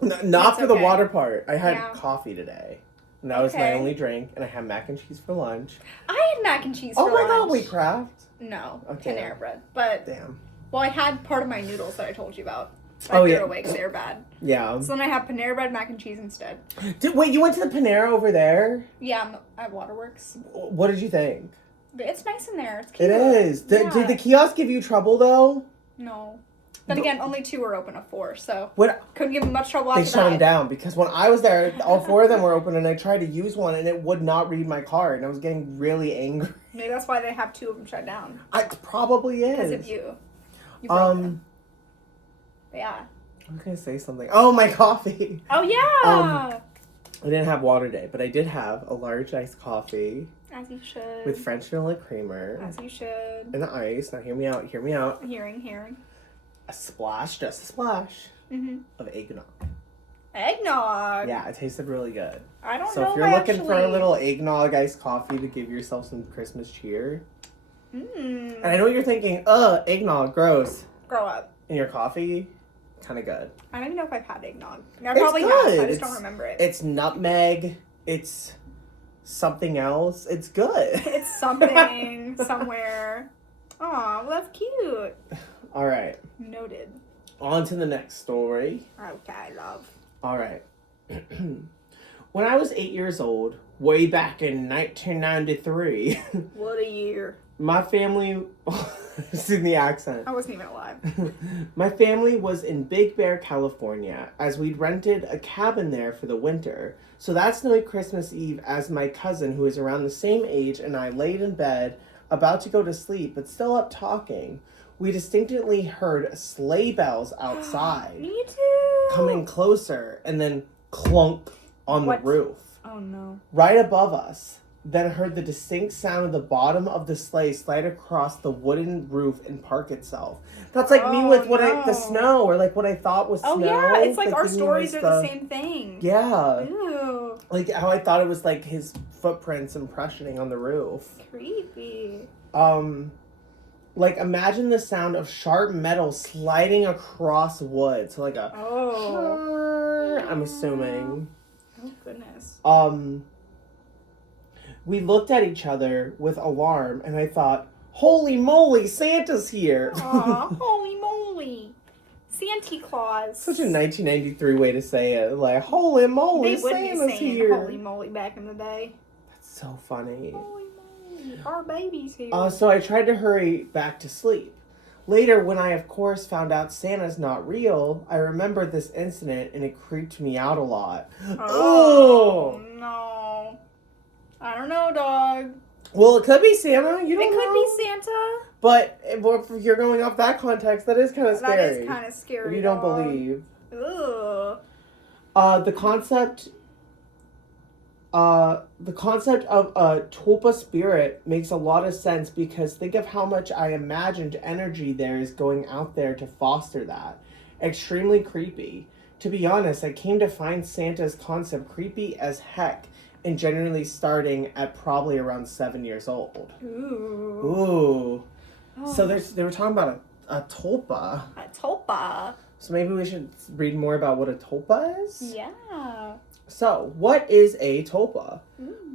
Not That's for the okay. water part. I had Yeah. coffee today. And that was my Okay. only drink. And I had mac and cheese for lunch. I had mac and cheese Oh for my lunch. God, wait, Kraft? No, Okay. Panera Bread. But, Damn. well, I had part of my noodles that I told you about. So Oh, I threw yeah. it away because they were bad. Yeah. So then I have Panera Bread mac and cheese instead. Wait, you went to the Panera over there? Yeah, I'm at Waterworks. What did you think? It's nice in there. It's cute. It is. Yeah. Did the kiosk give you trouble, though? No. Then again, only 2 were open of 4, so When couldn't give them much trouble they after shut them that. down, because when I was there, all 4 of them were open, and I tried to use one, and it would not read my card, and I was getting really angry. Maybe that's why they have 2 of them shut down. It probably is. Because of you. You broke them. Yeah. I was gonna say something. Oh, my coffee. Oh, yeah! I didn't have water day, but I did have a large iced coffee As you should. with French vanilla creamer As you should. and ice. Now hear me out. Hear me out. Hearing. A splash, just a splash Mm-hmm. of eggnog. Eggnog. Yeah, it tasted really good. I don't So know if you're I looking for a actually- little eggnog iced coffee to give yourself some Christmas cheer, and I Mm. know what you're thinking, eggnog, gross. Grow up. In your coffee, kind of good. I don't even know if I've had eggnog. I It's probably have. good. I just It's- don't remember it. It's nutmeg. It's something else. It's good. It's something somewhere. Aw, well, that's cute. All right. Noted. On to the next story. Okay, love. All right. When I was 8 years old, way back in 1993, What a year. my family, it's in the accent. I wasn't even alive. My family was in Big Bear, California, as we'd rented a cabin there for the winter. So that snowy Christmas Eve, as my cousin, who is around the same age, and I laid in bed, about to go to sleep, but still up talking, we distinctly heard sleigh bells outside, Me too. coming closer, and then clunk on What? the roof. Oh no. Right above us, then heard the distinct sound of the bottom of the sleigh slide across the wooden roof and park itself. That's like me Oh, with no. the snow, or like what I thought was Oh snow. yeah, it's like our thinking it stories was are the same thing. Yeah. Ew. Like how I thought it was like his footprints impressioning on the roof. Creepy. Like, imagine the sound of sharp metal sliding across wood. So, like a... Oh. I'm assuming. Oh, goodness. We looked at each other with alarm, and I thought, holy moly, Santa's here. Aw, holy moly. Santa Claus. Such a 1993 way to say it. Like, holy moly, they would Santa's be saying here. holy moly back in the day. That's so funny. Holy moly, our baby's here. So I tried to hurry back to sleep. Later, when I, of course, found out Santa's not real, I remembered this incident, and it creeped me out a lot. Oh, no. I don't know, dog. Well, it could be Santa. You don't know. It could be Santa. But if you're going off that context, that is kind of scary. That is kind of scary. If you don't believe. Ugh. The concept of a tulpa spirit makes a lot of sense because think of how much I imagined energy there is going out there to foster that. Extremely creepy. To be honest, I came to find Santa's concept creepy as heck and generally starting at probably around 7 years old. Ooh. Oh. So they were talking about a tulpa. A tulpa. So maybe we should read more about what a tulpa is? Yeah. So, what is a tulpa?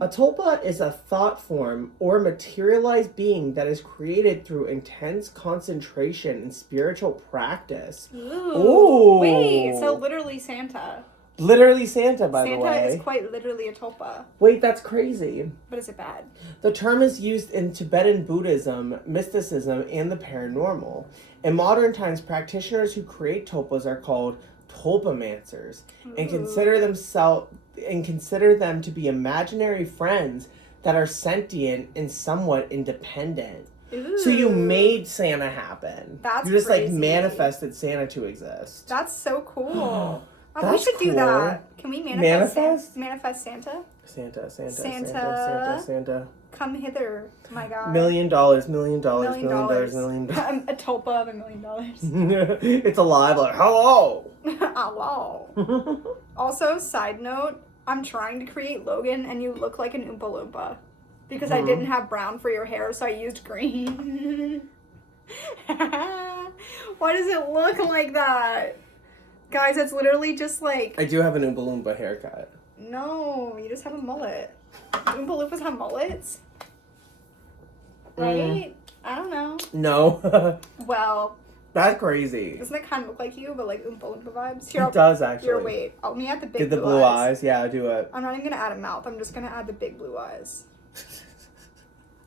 A tulpa is a thought form or materialized being that is created through intense concentration and spiritual practice. Ooh. Wait, so literally Santa. Literally Santa, by the way. Santa is quite literally a tulpa. Wait, that's crazy. But is it bad? The term is used in Tibetan Buddhism, mysticism, and the paranormal. In modern times, practitioners who create tulpas are called tulpamancers and consider them to be imaginary friends that are sentient and somewhat independent. Ooh. So you made Santa happen. That's you just crazy. like manifested Santa to exist. That's so cool. That's we should do cool. that. Can we manifest? Manifest? Manifest Santa? Santa. Come hither, my God. $1 million. A tulpa of $1 million. It's alive, like, hello! Hello. Also, side note, I'm trying to create Logan and you look like an Oompa Loompa. Because I didn't have brown for your hair, so I used green. Why does it look like that? Guys, it's literally just like... I do have an Oompa Loompa haircut. No, you just have a mullet. Oompa Loompas have mullets? Right? I don't know. No. Well... That's crazy. Doesn't it kind of look like you, but like Oompa Loompa vibes? Here, It does, actually. Here, wait. Let me add the big Get the blue eyes. Yeah, do it. I'm not even going to add a mouth. I'm just going to add the big blue eyes.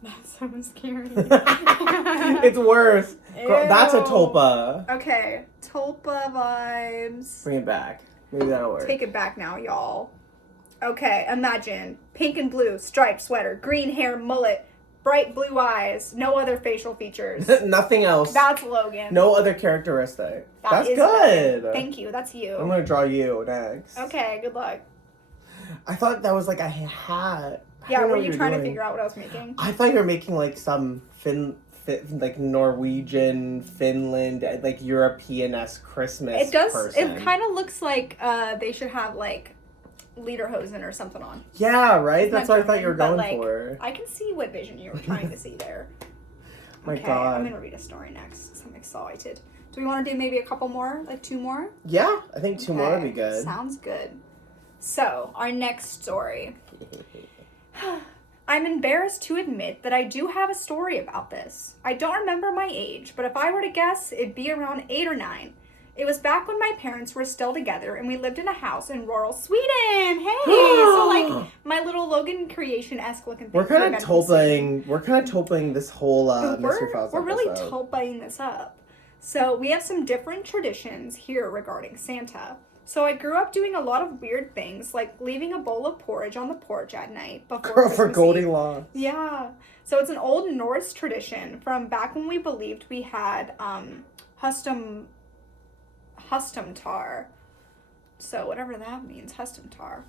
That's so scary. It's worse. Girl, that's a tulpa. Okay. Tulpa vibes. Bring it back. Maybe that'll work. Take it back now, y'all. Okay, imagine. Pink and blue, striped sweater, green hair, mullet, bright blue eyes, no other facial features. Nothing else. That's Logan. No other characteristic. That's good. Logan. Thank you. That's you. I'm going to draw you next. Okay, good luck. I thought that was like a hat. Yeah, were you trying to figure out what I was making? I thought you were making like some like Norwegian, Finland, like European-esque Christmas. It does. Person. It kind of looks like they should have like lederhosen or something on. Yeah, right. It's That's not what I thought you were German, going but, for. I can see what vision you were trying to see there. My okay, God. I'm gonna read a story next because I'm excited. Do we want to do maybe a couple more, like 2 more? Yeah, I think 2 more would be good. Sounds good. So our next story. I'm embarrassed to admit that I do have a story about this. I don't remember my age, but if I were to guess, it'd be around 8 or 9. It was back when my parents were still together and we lived in a house in rural Sweden. Hey! So like my little Logan creation-esque looking thing. We're kind of tulping this whole Mystery Files We're really episode. tulping this up. So we have some different traditions here regarding Santa. So I grew up doing a lot of weird things, like leaving a bowl of porridge on the porch at night before Girl, for Christmas Goldilocks. Eve. Yeah. So it's an old Norse tradition from back when we believed we had Hustumtar. So whatever that means, Hustumtar.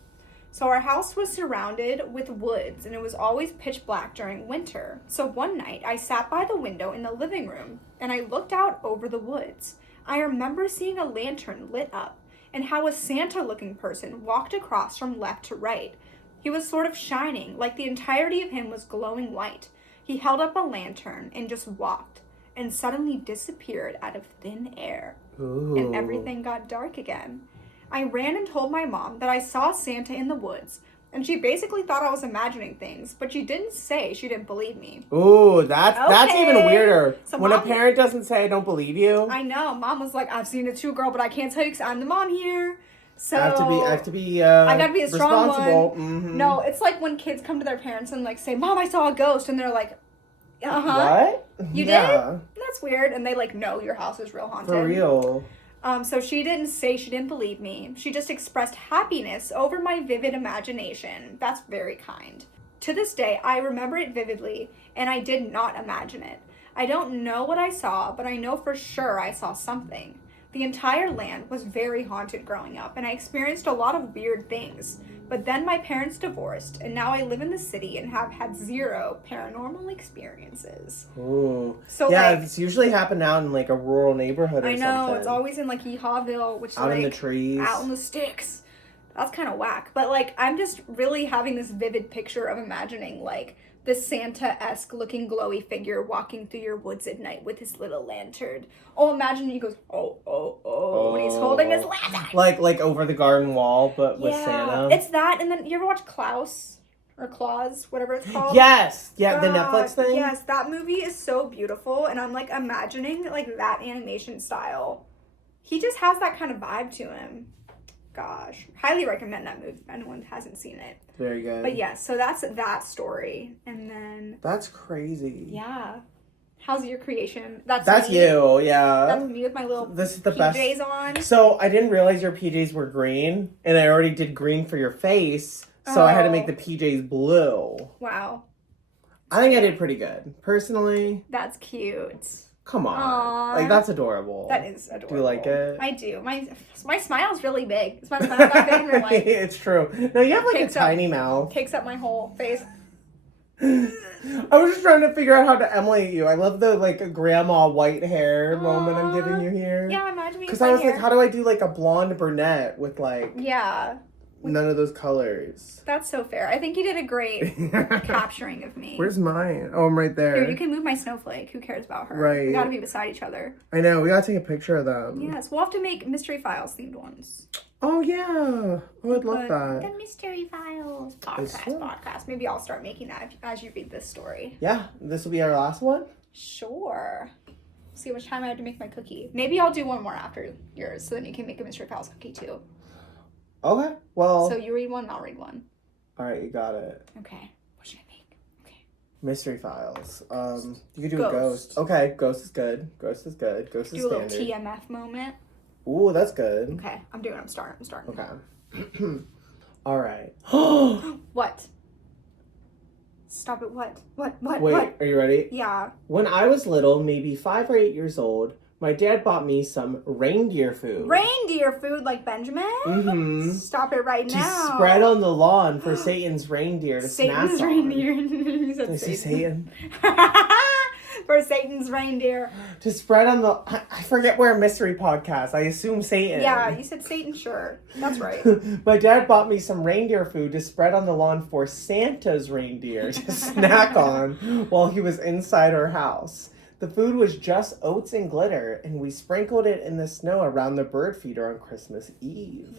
So our house was surrounded with woods, and it was always pitch black during winter. So one night, I sat by the window in the living room, and I looked out over the woods. I remember seeing a lantern lit up, and how a Santa-looking person walked across from left to right. He was sort of shining, like the entirety of him was glowing white. He held up a lantern and just walked. and suddenly disappeared out of thin air. Ooh. And everything got dark again. I ran and told my mom that I saw Santa in the woods, and she basically thought I was imagining things, but she didn't say she didn't believe me. Ooh, that's even weirder. So when a parent doesn't say, I don't believe you. I know. Mom was like, I've seen it too, girl, but I can't tell you because I'm the mom here. So I have to be I gotta be a strong one. Mm-hmm. No, it's like when kids come to their parents and like say, Mom, I saw a ghost, and they're like, What? You did? That's weird. And they like know your house is real haunted. For real. So she didn't say she didn't believe me. She just expressed happiness over my vivid imagination. That's very kind. To this day, I remember it vividly, and I did not imagine it. I don't know what I saw, but I know for sure I saw something. The entire land was very haunted growing up, and I experienced a lot of weird things. But then my parents divorced, and now I live in the city and have had 0 paranormal experiences. Ooh. So yeah, like, it's usually happened out in like a rural neighborhood or something. I know, it's always in like Yeehaville, which is out like in the trees. out in the sticks. That's kind of whack. But like, I'm just really having this vivid picture of imagining like this Santa-esque looking glowy figure walking through your woods at night with his little lantern. Oh, imagine he goes, oh, when he's holding his lantern. Like over the garden wall, but with Santa. It's that, and then you ever watch Klaus? Or Claus, whatever it's called? Yes! Yeah, the Netflix thing? Yes, that movie is so beautiful, and I'm like imagining like that animation style. He just has that kind of vibe to him. Gosh, highly recommend that movie if anyone hasn't seen it. Very good. But yes, so that's that story, and then that's crazy. Yeah, how's your creation? That's me. You. Yeah. That's me with my little this is the PJs best. On. So I didn't realize your PJs were green, and I already did green for your face, so I had to make the PJs blue. Wow. I think I did pretty good, personally. That's cute. Come on. Aww. Like, that's adorable. That is adorable. Do you like it? I do. My smile's really big. Is my smile that big in real life? It's true. No, you have like a tiny mouth. Takes up my whole face. I was just trying to figure out how to emulate you. I love the like grandma white hair moment I'm giving you here. Yeah, imagine me. Because I was like, how do I do like a blonde brunette with like none of those colors? That's so fair. I think you did a great capturing of me. Where's mine? Oh, I'm right there. Here, you can move my snowflake. Who cares about her? Right. We gotta be beside each other. I know. We gotta take a picture of them. Yes, we'll have to make Mystery Files themed ones. Oh, yeah. Oh, I'd love that. The Mystery Files podcast. Maybe I'll start making that as you read this story. Yeah. This will be our last one? Sure. See how much time I have to make my cookie. Maybe I'll do one more after yours, so then you can make a Mystery Files cookie too. Okay. Well. So you read one, I'll read one. All right, you got it. Okay. What should I make? Okay. Mystery Files. You could do a ghost. Okay, ghost is good. Ghost is good. Ghost is standard. Do a little TMF moment. Ooh, that's good. Okay, I'm starting. Okay. All right. What? Stop it. What? Wait, are you ready? Yeah. When I was little, maybe 5 or 8 years old, my dad bought me some reindeer food. Reindeer food like Benjamin? Mm-hmm. Stop it right now. To spread on the lawn for Satan's reindeer to snack on. Satan's reindeer. You said Did I say Satan? For Satan's reindeer. To spread on the... I forget where mystery podcast. I assume Satan. Yeah, you said Satan, sure. That's right. My dad bought me some reindeer food to spread on the lawn for Santa's reindeer to snack on while he was inside our house. The food was just oats and glitter, and we sprinkled it in the snow around the bird feeder on Christmas Eve.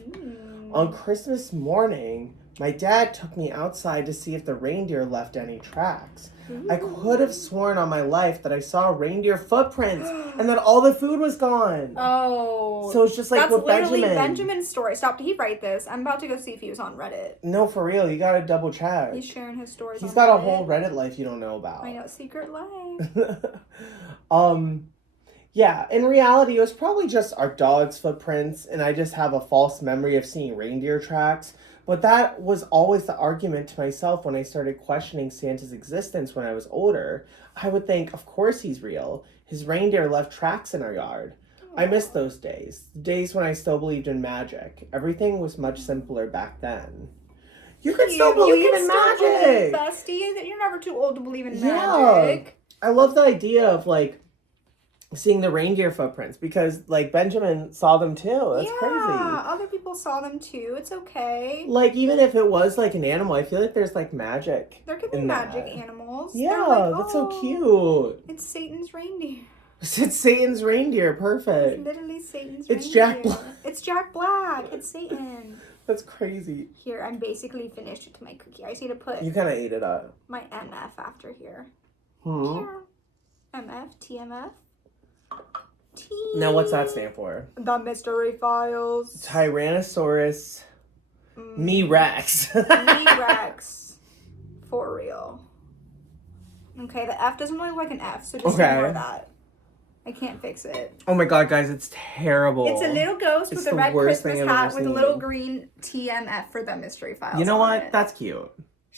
On Christmas morning, my dad took me outside to see if the reindeer left any tracks. I could have sworn on my life that I saw reindeer footprints and that all the food was gone. Oh. So it's just like with That's literally Benjamin. Benjamin's story. Stop, did he write this? I'm about to go see if he was on Reddit. No, for real. You gotta double check. He's sharing his stories. He's got a whole Reddit life you don't know about. I know, secret life. Yeah, in reality, it was probably just our dog's footprints, and I just have a false memory of seeing reindeer tracks. But that was always the argument to myself when I started questioning Santa's existence when I was older. I would think, of course he's real. His reindeer left tracks in our yard. I miss those days. The days when I still believed in magic. Everything was much simpler back then. You can still believe in magic! Bestie, that you're never too old to believe in magic. I love the idea of, like, seeing the reindeer footprints because, like, Benjamin saw them too. That's crazy. Yeah, other people saw them too. It's okay. Like, even if it was, like, an animal, I feel like there's, like, magic. There could be magic animals. Yeah, like, that's so cute. It's Satan's reindeer. It's Satan's reindeer. Perfect. It's literally Satan's It's reindeer. Jack Black. It's Jack Black. It's Satan. That's crazy. Here, I'm basically finished with my cookie. I just need to put You kind of ate it up. my MF after here. Hmm. MF, TMF. Now, what's that stand for? The Mystery Files. Tyrannosaurus Me Rex. Me Rex. For real. Okay, the F doesn't really look like an F, so just ignore that. I can't fix it. Oh my god, guys, it's terrible. It's a little ghost with a red Christmas hat with a little green TMF for the Mystery Files. You know what? That's cute.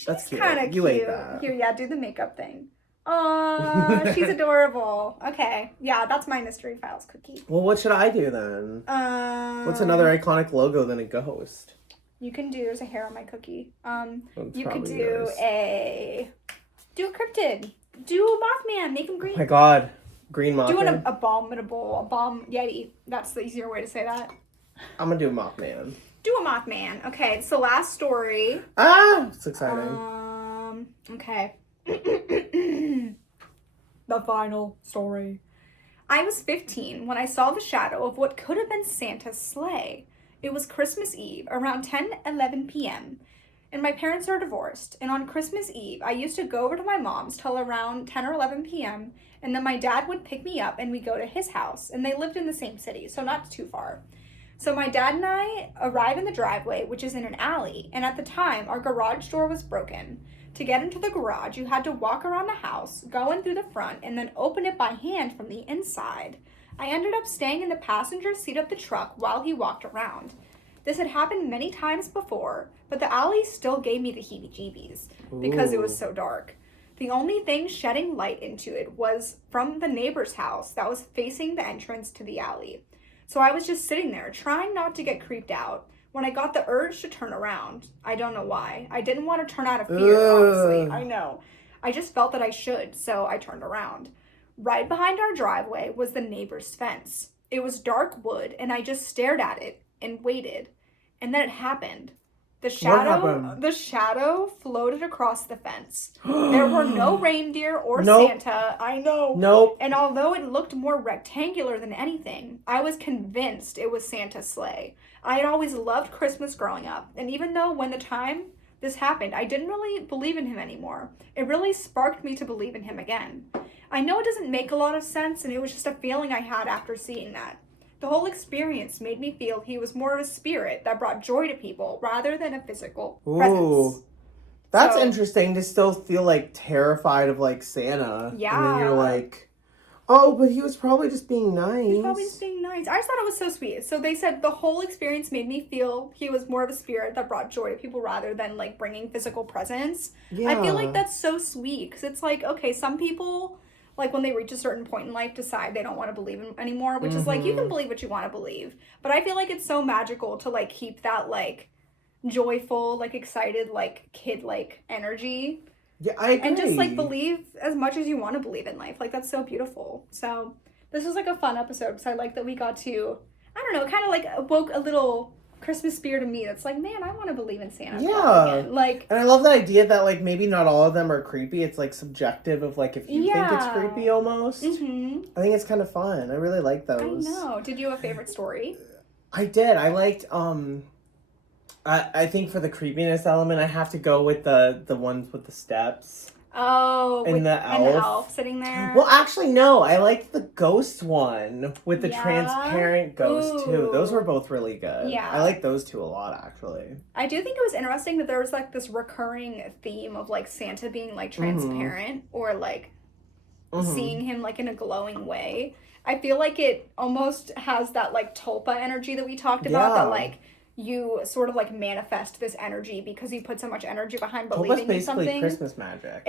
That's cute. Kind of cute. You ate that. Here, yeah, do the makeup thing. Oh, she's adorable. Okay, yeah, that's my Mystery Files cookie. Well, what should I do then? What's another iconic logo than a ghost? You can do. There's a hair on my cookie. That's You could do yours. a cryptid. Do a Mothman. Make him green. Oh my god, green Mothman. Do an abominable Yeti. That's the easier way to say that. I'm gonna do a Mothman. Do a Mothman. Okay, it's the last story. Ah, it's exciting. Okay. The final story. I was 15 when I saw the shadow of what could have been Santa's sleigh. It was Christmas Eve, around 10:11 p.m., and my parents are divorced. And on Christmas Eve, I used to go over to my mom's till around 10 or 11 p.m., and then my dad would pick me up and we'd go to his house, and they lived in the same city, so not too far. So my dad and I arrive in the driveway, which is in an alley, and at the time, our garage door was broken. To get into the garage, you had to walk around the house, go in through the front, and then open it by hand from the inside. I ended up staying in the passenger seat of the truck while he walked around. This had happened many times before, but the alley still gave me the heebie-jeebies because it was so dark. The only thing shedding light into it was from the neighbor's house that was facing the entrance to the alley. So I was just sitting there, trying not to get creeped out, when I got the urge to turn around. I don't know why. I didn't want to turn out of fear, honestly. I know. I just felt that I should, so I turned around. Right behind our driveway was the neighbor's fence. It was dark wood, and I just stared at it and waited. And then it happened. The shadow floated across the fence. There were no reindeer or Santa. I know. Nope. And although it looked more rectangular than anything, I was convinced it was Santa's sleigh. I had always loved Christmas growing up, and even though when the time this happened, I didn't really believe in him anymore, it really sparked me to believe in him again. I know it doesn't make a lot of sense, and it was just a feeling I had after seeing that. The whole experience made me feel he was more of a spirit that brought joy to people rather than a physical presence. That's interesting to still feel like terrified of like Santa. Yeah. And then you're like, oh, but he was probably just being nice. He was probably just being nice. I just thought it was so sweet. So they said the whole experience made me feel he was more of a spirit that brought joy to people rather than like bringing physical presence. Yeah. I feel like that's so sweet because it's like, okay, some people, like when they reach a certain point in life, decide they don't want to believe in anymore, which is like, you can believe what you want to believe. But I feel like it's so magical to like keep that like joyful, like excited, like kid like energy. Yeah, I agree. And just like believe as much as you want to believe in life. Like that's so beautiful. So this was like a fun episode because I like that we got to, I don't know, kind of like awoke a little Christmas spirit in me that's like, man, I want to believe in Santa. Yeah. Like, and I love the idea that like maybe not all of them are creepy. It's like subjective of like if you think it's creepy almost. Mm-hmm. I think it's kind of fun. I really like those. I know. Did you have a favorite story? I did. I liked I think for the creepiness element I have to go with the ones with the steps. Oh, and the elf sitting there. Well, actually, no. I liked the ghost one with the transparent ghost too. Those were both really good. Yeah, I like those two a lot, actually. I do think it was interesting that there was like this recurring theme of like Santa being like transparent or like seeing him like in a glowing way. I feel like it almost has that like tulpa energy that we talked about. That like you sort of like manifest this energy because you put so much energy behind believing in something. It's basically Christmas magic.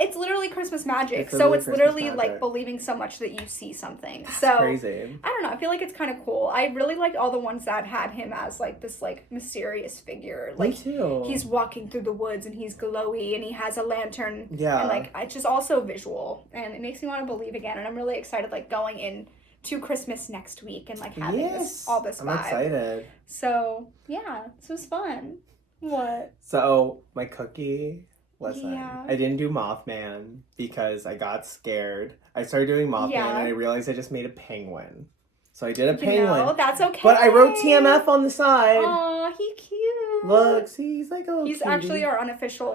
It's literally Christmas magic. So it's literally like believing so much that you see something. So crazy. I don't know. I feel like it's kind of cool. I really liked all the ones that had him as like this like mysterious figure. Like me too. He's walking through the woods and he's glowy and he has a lantern. Yeah. And like it's just also visual and it makes me want to believe again. And I'm really excited like going in to Christmas next week and like having all this vibe. I'm excited. So yeah, this was fun. What? So my cookie Listen, Yeah. I didn't do Mothman because I got scared. I started doing Mothman and I realized I just made a penguin. So I did a penguin. No, that's okay. But I wrote TMF on the side. Aw, he cute. Look, see, he's like a little He's cutie. actually our unofficial,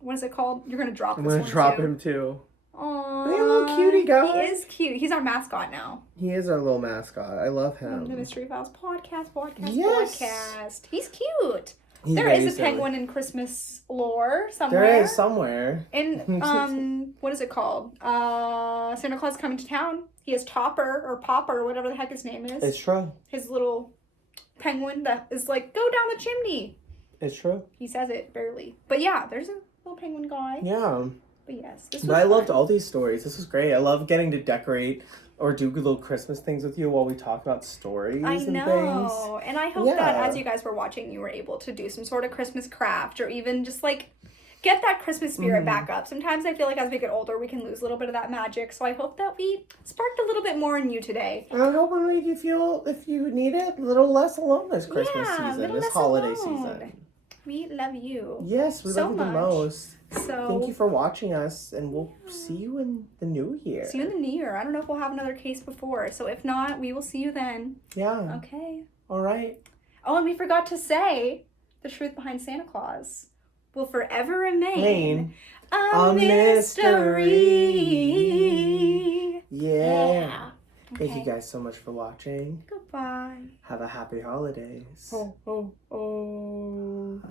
what is it called? You're going to drop this one, I'm going to drop him, too. Aww. He's a little cutie guy. He is cute. He's our mascot now. He is our little mascot. I love him. The Mystery Files podcast. Yes. Podcast. He's cute. He's there very is a silly. penguin in Christmas lore somewhere. There is somewhere. In, what is it called? Santa Claus Coming to Town. He has Topper or Popper or whatever the heck his name is. It's true. His little penguin that is like, go down the chimney. It's true. He says it barely. But yeah, there's a little penguin guy. Yeah. But yes, this was But I fun. loved all these stories. This was great. I love getting to decorate or do little Christmas things with you while we talk about stories I and know. things. And I hope that as you guys were watching, you were able to do some sort of Christmas craft or even just like get that Christmas spirit back up. Sometimes I feel like as we get older, we can lose a little bit of that magic. So I hope that we sparked a little bit more in you today. And I hope we made you feel, if you need it, a little less alone this Christmas season, little this less holiday alone. season. We love you. Yes, we so love you the much. most. So Thank you for watching us, and we'll see you in the new year. see you in the new year. I don't know if we'll have another case before. So if not, we will see you then. Yeah. Okay. All right. Oh, and we forgot to say the truth behind Santa Claus will forever remain a mystery. Yeah. Okay. Thank you guys so much for watching. Goodbye. Have a happy holidays. Oh. Bye.